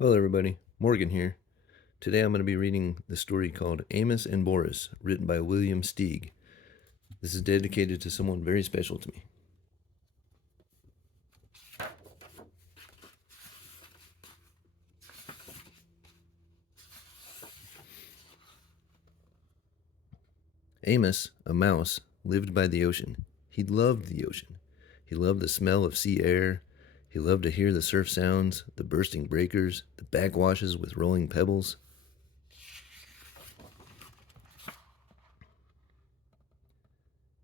Hello, everybody. Morgan here. Today I'm going to be reading the story called Amos and Boris, written by William Stieg. This is dedicated to someone very special to me. Amos, a mouse, lived by the ocean. He loved the ocean. He loved the smell of sea air. He loved to hear the surf sounds, the bursting breakers, the backwashes with rolling pebbles.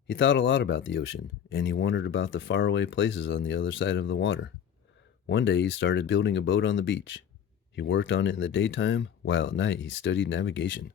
He thought a lot about the ocean, and he wondered about the faraway places on the other side of the water. One day he started building a boat on the beach. He worked on it in the daytime, while at night he studied navigation.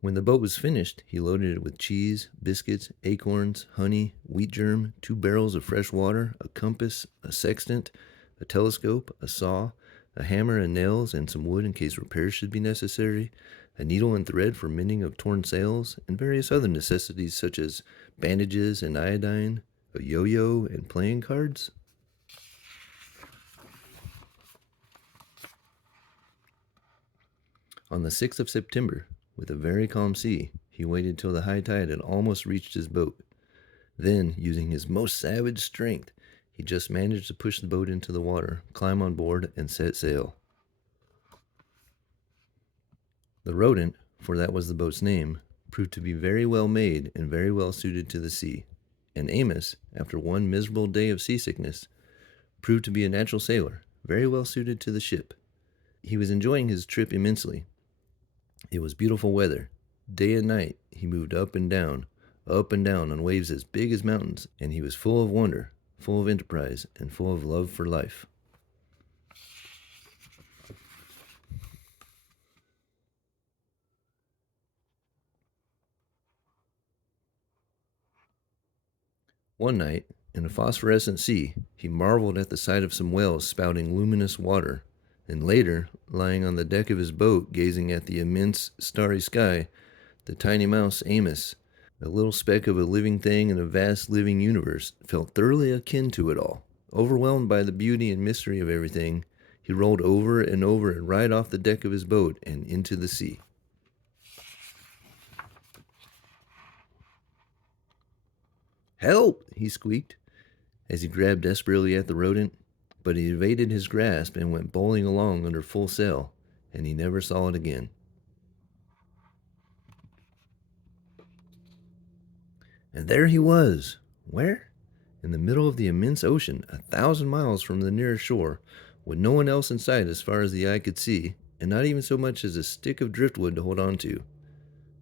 When the boat was finished, he loaded it with cheese, biscuits, acorns, honey, wheat germ, 2 barrels of fresh water, a compass, a sextant, a telescope, a saw, a hammer and nails, and some wood in case repairs should be necessary, a needle and thread for mending of torn sails, and various other necessities such as bandages and iodine, a yo-yo, and playing cards. On the 6th of September, with a very calm sea, he waited till the high tide had almost reached his boat. Then, using his most savage strength, he just managed to push the boat into the water, climb on board, and set sail. The rodent, for that was the boat's name, proved to be very well made and very well suited to the sea, and Amos, after one miserable day of seasickness, proved to be a natural sailor, very well suited to the ship. He was enjoying his trip immensely. It was beautiful weather. Day and night he moved up and down on waves as big as mountains, and he was full of wonder, full of enterprise, and full of love for life. One night, in a phosphorescent sea, he marveled at the sight of some whales spouting luminous water, and later, lying on the deck of his boat gazing at the immense starry sky, the tiny mouse Amos, a little speck of a living thing in a vast living universe, felt thoroughly akin to it all. Overwhelmed by the beauty and mystery of everything, he rolled over and right off the deck of his boat and into the sea. "Help!" he squeaked, as he grabbed desperately at the rodent, but he evaded his grasp and went bowling along under full sail, and he never saw it again. And there he was. Where? In the middle of the immense ocean, 1,000 miles from the nearest shore, with no one else in sight as far as the eye could see, and not even so much as a stick of driftwood to hold on to.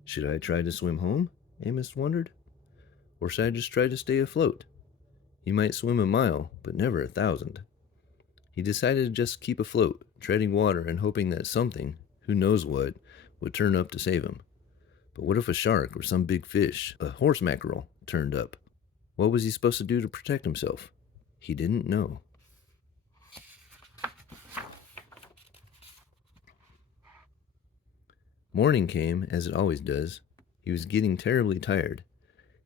Should I try to swim home? Amos wondered. Or should I just try to stay afloat? He might swim a mile, but never 1,000. He decided to just keep afloat, treading water and hoping that something, who knows what, would turn up to save him. But what if a shark or some big fish, a horse mackerel, turned up? What was he supposed to do to protect himself? He didn't know. Morning came, as it always does. He was getting terribly tired.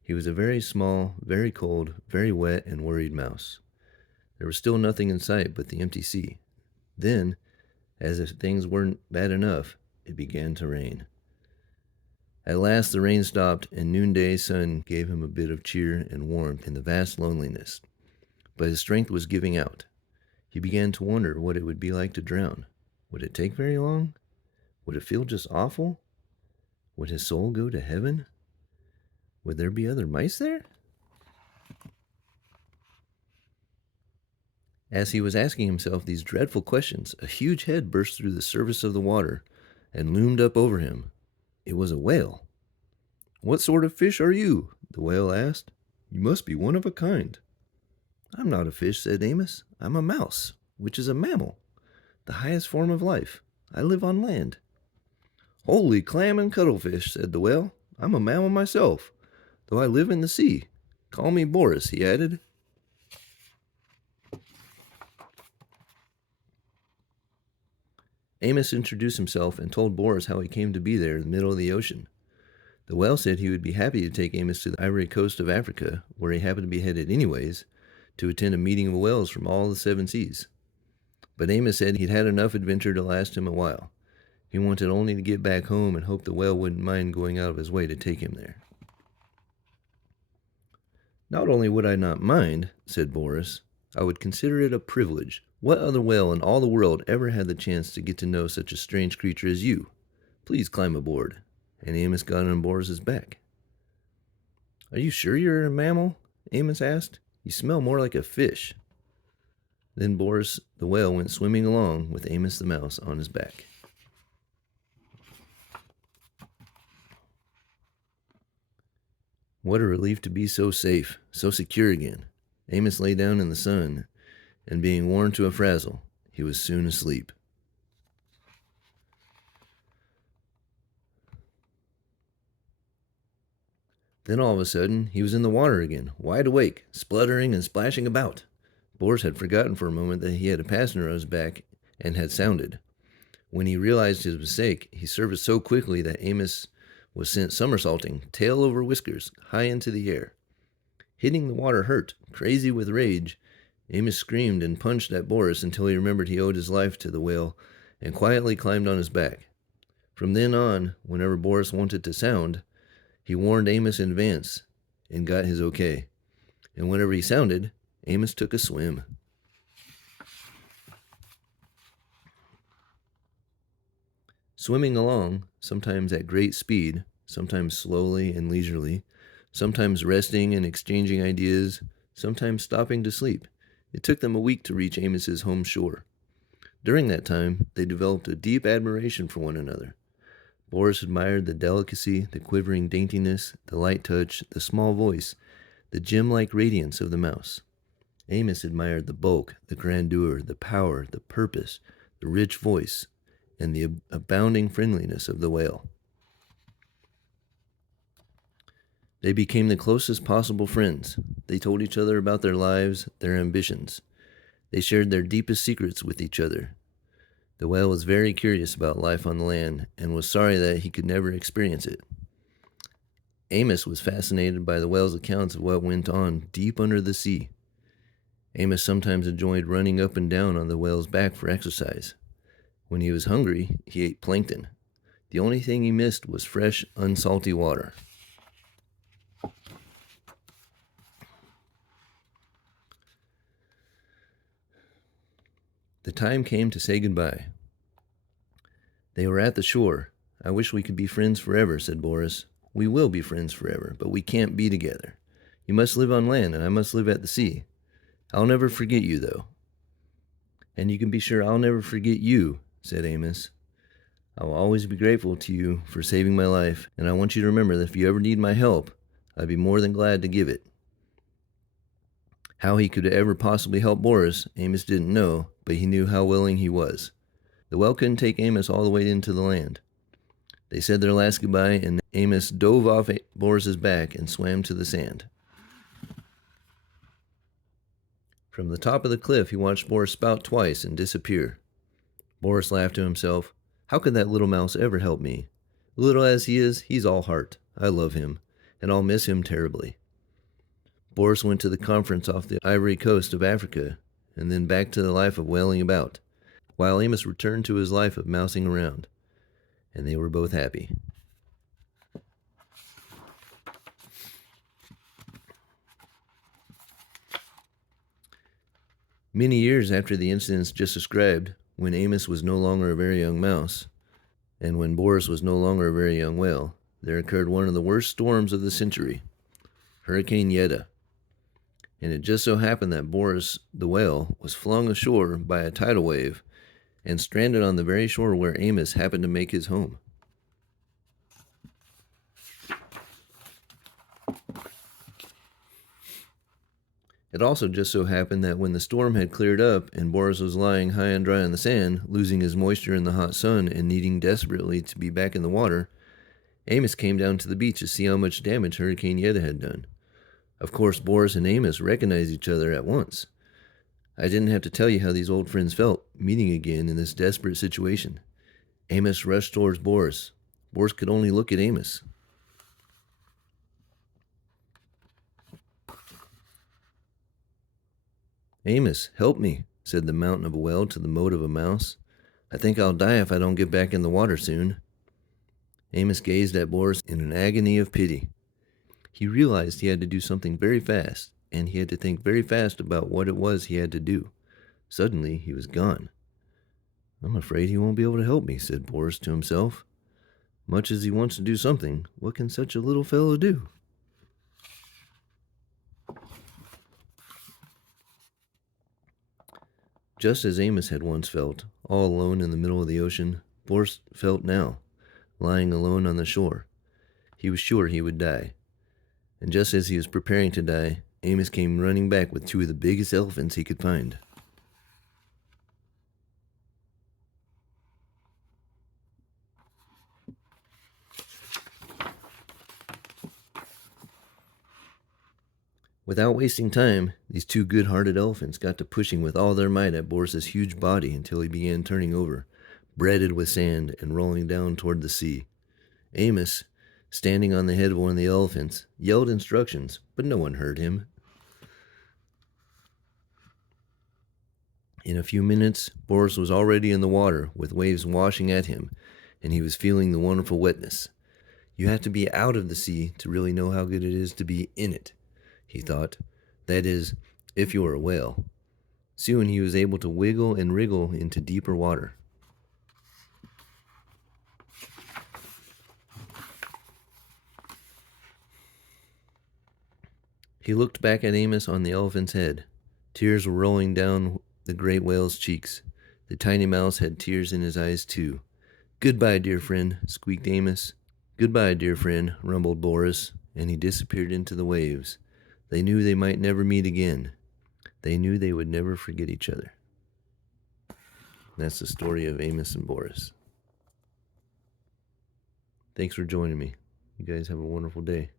He was a very small, very cold, very wet, and worried mouse. There was still nothing in sight but the empty sea. Then, as if things weren't bad enough, it began to rain. At last the rain stopped, and noonday sun gave him a bit of cheer and warmth in the vast loneliness. But his strength was giving out. He began to wonder what it would be like to drown. Would it take very long? Would it feel just awful? Would his soul go to heaven? Would there be other mice there? As he was asking himself these dreadful questions, a huge head burst through the surface of the water and loomed up over him. It was a whale. "What sort of fish are you?" the whale asked. "You must be one of a kind." "I'm not a fish," said Amos. "I'm a mouse, which is a mammal, the highest form of life. I live on land." "Holy clam and cuttlefish," said the whale. "I'm a mammal myself, though I live in the sea. Call me Boris," he added. Amos introduced himself and told Boris how he came to be there in the middle of the ocean. The whale said he would be happy to take Amos to the ivory coast of Africa, where he happened to be headed anyways, to attend a meeting of whales from all the 7 seas. But Amos said he'd had enough adventure to last him a while. He wanted only to get back home and hoped the whale wouldn't mind going out of his way to take him there. "Not only would I not mind," said Boris, "I would consider it a privilege. What other whale in all the world ever had the chance to get to know such a strange creature as you? Please climb aboard." And Amos got on Boris's back. "Are you sure you're a mammal?" Amos asked. "You smell more like a fish." Then Boris the whale went swimming along with Amos the mouse on his back. What a relief to be so safe, so secure again. Amos lay down in the sun, and being worn to a frazzle, he was soon asleep. Then all of a sudden, he was in the water again, wide awake, spluttering and splashing about. Boris had forgotten for a moment that he had a passenger on his back and had sounded. When he realized his mistake, he surfaced so quickly that Amos was sent somersaulting, tail over whiskers, high into the air. Hitting the water hurt. Crazy with rage, Amos screamed and punched at Boris until he remembered he owed his life to the whale and quietly climbed on his back. From then on, whenever Boris wanted to sound, he warned Amos in advance and got his okay. And whenever he sounded, Amos took a swim. Swimming along, sometimes at great speed, sometimes slowly and leisurely, sometimes resting and exchanging ideas, sometimes stopping to sleep, it took them a week to reach Amos's home shore. During that time, they developed a deep admiration for one another. Boris admired the delicacy, the quivering daintiness, the light touch, the small voice, the gem-like radiance of the mouse. Amos admired the bulk, the grandeur, the power, the purpose, the rich voice, and the abounding friendliness of the whale. They became the closest possible friends. They told each other about their lives, their ambitions. They shared their deepest secrets with each other. The whale was very curious about life on the land and was sorry that he could never experience it. Amos was fascinated by the whale's accounts of what went on deep under the sea. Amos sometimes enjoyed running up and down on the whale's back for exercise. When he was hungry, he ate plankton. The only thing he missed was fresh, unsalty water. The time came to say goodbye. They were at the shore. "I wish we could be friends forever," said Boris. "We will be friends forever, but we can't be together. You must live on land, and I must live at the sea. I'll never forget you, though." "And you can be sure I'll never forget you," said Amos. "I will always be grateful to you for saving my life, and I want you to remember that if you ever need my help, I'd be more than glad to give it." How he could ever possibly help Boris, Amos didn't know, but he knew how willing he was. The whale couldn't take Amos all the way into the land. They said their last goodbye, and Amos dove off Boris's back and swam to the sand. From the top of the cliff, he watched Boris spout twice and disappear. Boris laughed to himself. "How could that little mouse ever help me? Little as he is, he's all heart. I love him, and I'll miss him terribly." Boris went to the conference off the Ivory Coast of Africa, and then back to the life of whaling about, while Amos returned to his life of mousing around, and they were both happy. Many years after the incidents just described, when Amos was no longer a very young mouse, and when Boris was no longer a very young whale, there occurred one of the worst storms of the century, Hurricane Yetta. And it just so happened that Boris the whale was flung ashore by a tidal wave and stranded on the very shore where Amos happened to make his home. It also just so happened that when the storm had cleared up and Boris was lying high and dry on the sand, losing his moisture in the hot sun and needing desperately to be back in the water, Amos came down to the beach to see how much damage Hurricane Yetta had done. Of course, Boris and Amos recognized each other at once. I didn't have to tell you how these old friends felt, meeting again in this desperate situation. Amos rushed towards Boris. Boris could only look at Amos. Amos, help me, said the mountain of a whale to the mote of a mouse. I think I'll die if I don't get back in the water soon. Amos gazed at Boris in an agony of pity. He realized he had to do something very fast, and he had to think very fast about what it was he had to do. Suddenly, he was gone. I'm afraid he won't be able to help me, said Boris to himself. Much as he wants to do something, what can such a little fellow do? Just as Amos had once felt, all alone in the middle of the ocean, Boris felt now, lying alone on the shore. He was sure he would die. And just as he was preparing to die, Amos came running back with two of the biggest elephants he could find. Without wasting time, these two good-hearted elephants got to pushing with all their might at Boris's huge body until he began turning over, breaded with sand and rolling down toward the sea. Amos, standing on the head of one of the elephants, yelled instructions, but no one heard him. In a few minutes, Boris was already in the water with waves washing at him, and he was feeling the wonderful wetness. You have to be out of the sea to really know how good it is to be in it, he thought. That is, if you are a whale. Soon he was able to wiggle and wriggle into deeper water. He looked back at Amos on the elephant's head. Tears were rolling down the great whale's cheeks. The tiny mouse had tears in his eyes, too. Goodbye, dear friend, squeaked Amos. Goodbye, dear friend, rumbled Boris, and he disappeared into the waves. They knew they might never meet again. They knew they would never forget each other. That's the story of Amos and Boris. Thanks for joining me. You guys have a wonderful day.